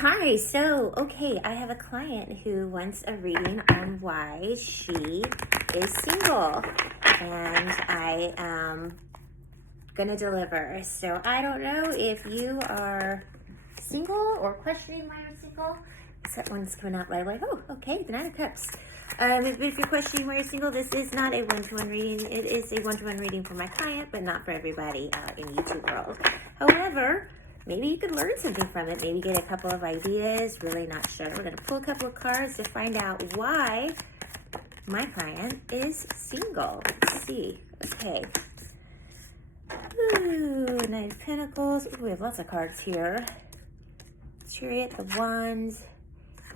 Hi, okay, I have a client who wants a reading on why she is single, and I am gonna deliver. So I don't know if you are single or questioning why you're single. That one's coming out right away. Oh, okay, the Nine of Cups. If you're questioning why you're single, this is not a one-to-one reading. It is a one-to-one reading for my client, but not for everybody in YouTube world. However, maybe you could learn something from it. Maybe get a couple of ideas. Really not sure. We're going to pull a couple of cards to find out why my client is single. Let's see. Okay. Ooh, Nine of Pentacles. Ooh, we have lots of cards here. Chariot, the Wands,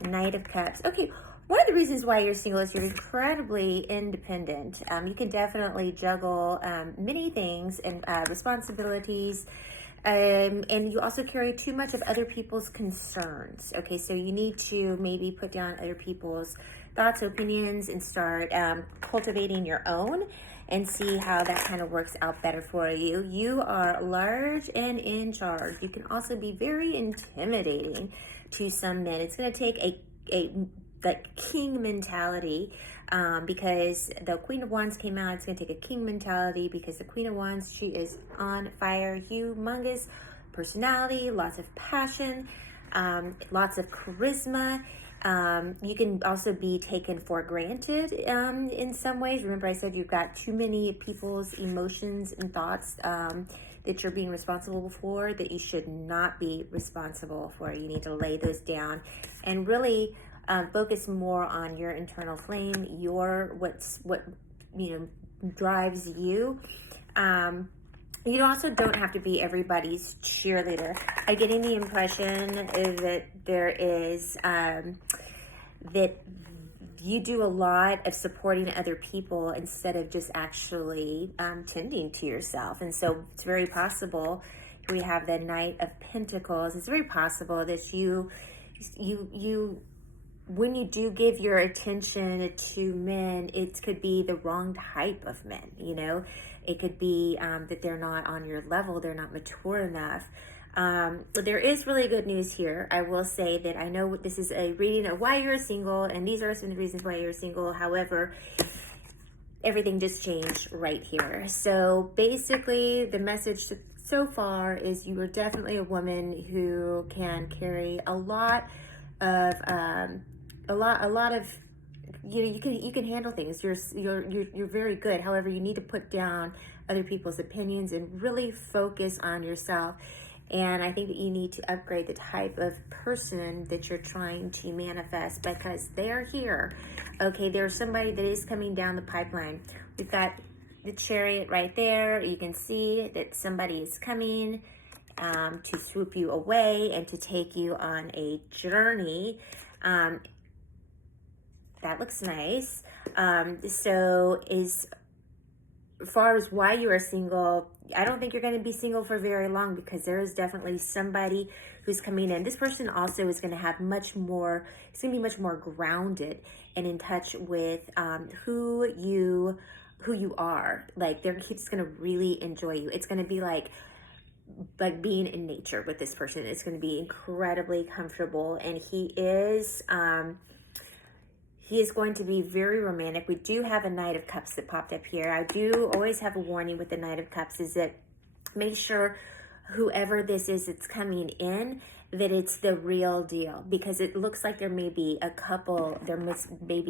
Knight of Cups. Okay, one of the reasons why you're single is you're incredibly independent. You can definitely juggle many things and responsibilities. And you also carry too much of other people's concerns. Okay, so you need to maybe put down other people's thoughts, opinions, and start cultivating your own and see how that kind of works out better for you. You are large and in charge. You can also be very intimidating to some men. It's going to take a like king mentality because the Queen of Wands came out. It's going to take a king mentality because the Queen of Wands, she is on fire, humongous personality, lots of passion, lots of charisma. You can also be taken for granted in some ways. Remember, I said you've got too many people's emotions and thoughts that you're being responsible for that you should not be responsible for. You need to lay those down and really focus more on your internal flame, what drives you. You also don't have to be everybody's cheerleader. I'm getting the impression that there is that you do a lot of supporting other people instead of just actually tending to yourself. And so it's very possible, we have the Knight of Pentacles, it's very possible that you when you do give your attention to men, it could be the wrong type of men, It could be that they're not on your level, they're not mature enough. But there is really good news here. I will say that I know this is a reading of why you're single, and these are some of the reasons why you're single. However, everything just changed right here. So basically, the message so far is you are definitely a woman who can carry a lot of you can handle things. You're very good. However, you need to put down other people's opinions and really focus on yourself. And I think that you need to upgrade the type of person that you're trying to manifest because they're here. Okay, there's somebody that is coming down the pipeline. We've got the Chariot right there. You can see that somebody is coming to swoop you away and to take you on a journey. That looks nice. So as far as why you are single, I don't think you're going to be single for very long because there is definitely somebody who's coming in. This person also is going to have it's going to be much more grounded and in touch with who you are. Like they're just going to really enjoy you. It's going to be like being in nature with this person. It's going to be incredibly comfortable, and he is going to be very romantic. We do have a Knight of Cups that popped up here. I do always have a warning with the Knight of Cups is that make sure whoever this is that's coming in, that it's the real deal, because it looks like there may be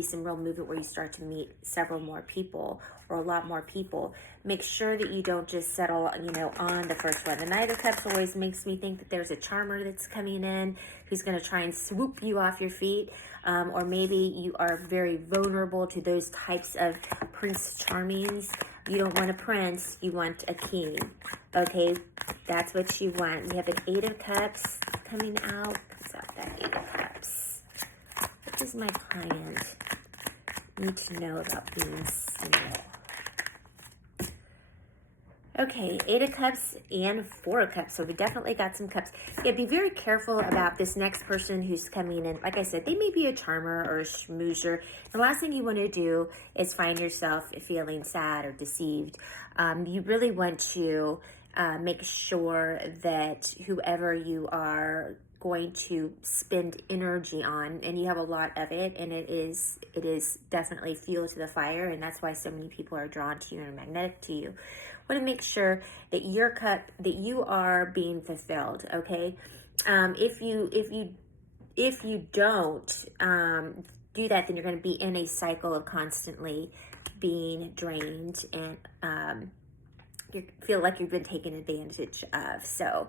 some real movement where you start to meet several more people or a lot more people. Make sure that you don't just settle, on the first one. The Knight of Cups always makes me think that there's a charmer that's coming in who's going to try and swoop you off your feet, or maybe you are very vulnerable to those types of Prince Charmings. You don't want a prince, you want a king. Okay, that's what you want. We have an Eight of Cups coming out. Comes out that Eight of Cups. What does my client need to know about being single? Okay, Eight of Cups and Four of Cups. So we definitely got some cups. Yeah, be very careful about this next person who's coming in. Like I said, they may be a charmer or a schmoozer. The last thing you want to do is find yourself feeling sad or deceived. You really want to make sure that whoever you are going to spend energy on, and you have a lot of it, and it is definitely fuel to the fire, and that's why so many people are drawn to you and magnetic to you. Want to make sure that your cup, that you are being fulfilled. Okay, if you don't do that, then you're going to be in a cycle of constantly being drained and you feel like you've been taken advantage of. So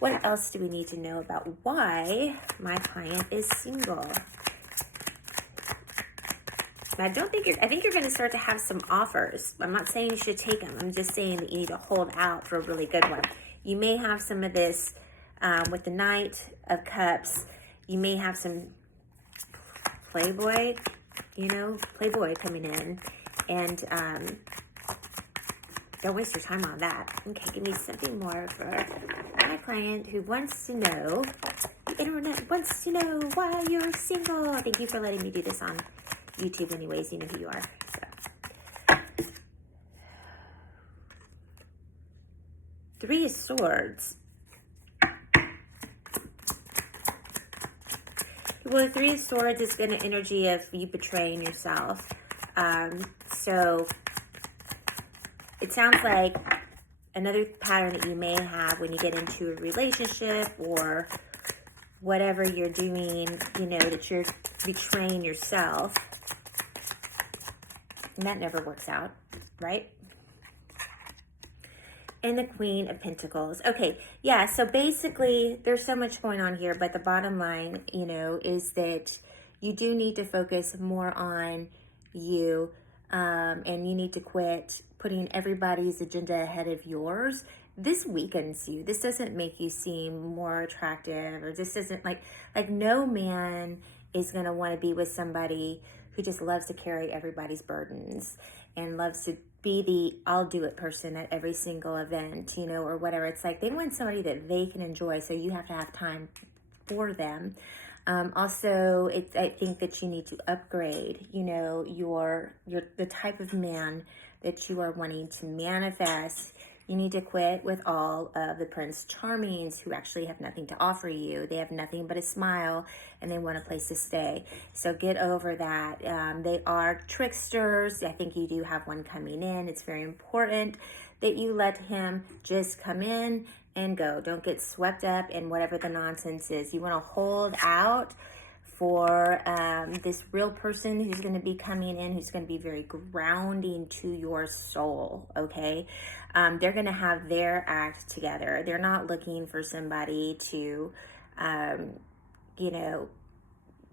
what else do we need to know about why my client is single? I think you're going to start to have some offers. I'm not saying you should take them. I'm just saying that you need to hold out for a really good one. You may have some of this with the Knight of Cups. You may have some Playboy coming in. And don't waste your time on that. Okay, give me something more for my client who wants to know, the internet wants to know why you're single. Thank you for letting me do this on YouTube anyways. You know who you are. So. Three of Swords. Well, the Three of Swords is going to energy of you betraying yourself. So it sounds like another pattern that you may have when you get into a relationship or whatever you're doing, that you're betraying yourself. And that never works out, right? And the Queen of Pentacles. Okay, yeah, so basically there's so much going on here, but the bottom line, is that you do need to focus more on you, and you need to quit putting everybody's agenda ahead of yours. This weakens you. This doesn't make you seem more attractive, or this isn't like no man is going to want to be with somebody who just loves to carry everybody's burdens and loves to be the I'll do it person at every single event, or whatever. It's like they want somebody that they can enjoy, so you have to have time for them. Also, I think that you need to upgrade, the type of man that you are wanting to manifest. You need to quit with all of the Prince Charmings who actually have nothing to offer you. They have nothing but a smile and they want a place to stay. So get over that. They are tricksters. I think you do have one coming in. It's very important that you let him just come in and go. Don't get swept up in whatever the nonsense is. You want to hold out for this real person who's going to be coming in, who's going to be very grounding to your soul, okay? They're going to have their act together. They're not looking for somebody to,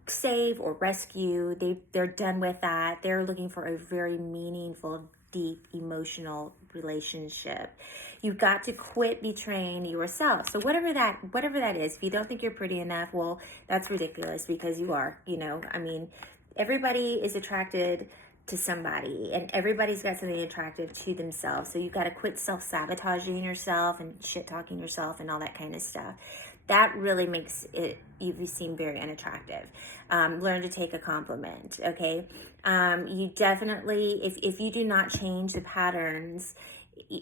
save or rescue. They're done with that. They're looking for a very meaningful, deep, emotional relationship. You've got to quit betraying yourself. So whatever that is, if you don't think you're pretty enough, well, that's ridiculous because you are, everybody is attracted to somebody and everybody's got something attractive to themselves. So you've got to quit self-sabotaging yourself and shit-talking yourself and all that kind of stuff. That really makes you seem very unattractive. Learn to take a compliment, okay? You definitely, if you do not change the patterns,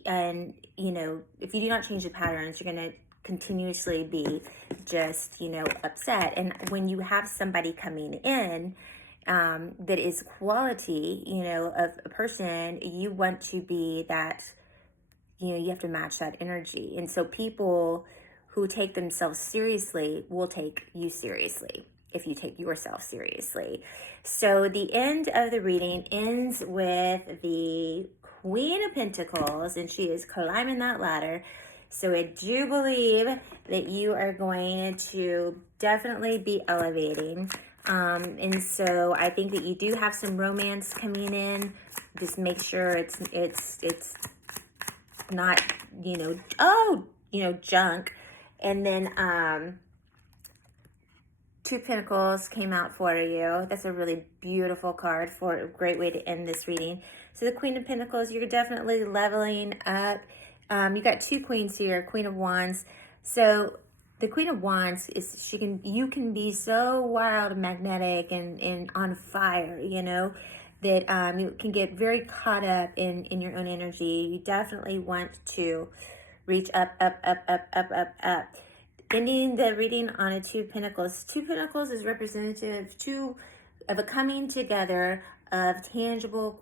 and if you do not change the patterns, you're going to continuously be just upset. And when you have somebody coming in that is quality of a person, you want to be that, you have to match that energy. And so people who take themselves seriously will take you seriously if you take yourself seriously. So the end of the reading ends with the Queen of Pentacles, and she is climbing that ladder. So I do believe that you are going to definitely be elevating. And so I think that you do have some romance coming in. Just make sure it's not, junk. And then Two Pentacles came out for you. That's a really beautiful card for a great way to end this reading. So the Queen of Pentacles, you're definitely leveling up. You got two queens here, Queen of Wands. So the Queen of Wands is you can be so wild and magnetic and on fire, that you can get very caught up in your own energy. You definitely want to reach up, up, up, up, up, up, up. Ending the reading on a Two of Pentacles. Two of Pentacles is representative of a coming together of tangible,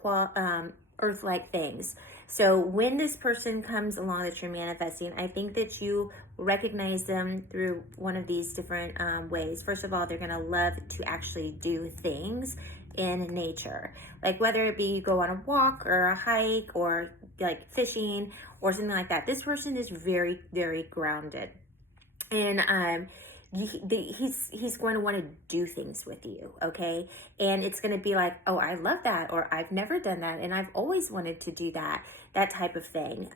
earth-like things. So when this person comes along that you're manifesting, I think that you recognize them through one of these different ways. First of all, they're going to love to actually do things in nature. Like whether it be you go on a walk or a hike or like fishing or something like that. This person is very, very grounded. And he's going to want to do things with you, okay? And it's going to be like, oh, I love that, or I've never done that, and I've always wanted to do that type of thing.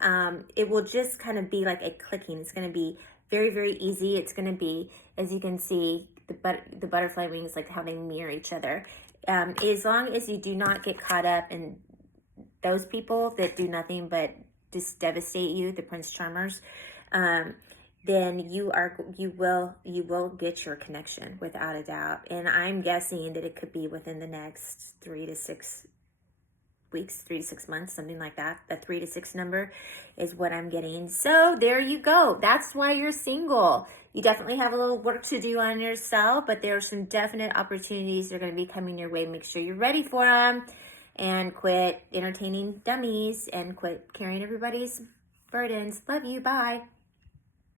It will just kind of be like a clicking. It's going to be very, very easy. It's going to be, as you can see, the butterfly wings, like how they mirror each other. As long as you do not get caught up in those people that do nothing but just devastate you, the Prince Charmers, then you will get your connection without a doubt. And I'm guessing that it could be within the next 3 to 6 weeks, 3 to 6 months, something like that. The 3 to 6 number is what I'm getting. So there you go. That's why you're single. You definitely have a little work to do on yourself, but there are some definite opportunities that are going to be coming your way. Make sure you're ready for them, and quit entertaining dummies and quit carrying everybody's burdens. Love you. Bye.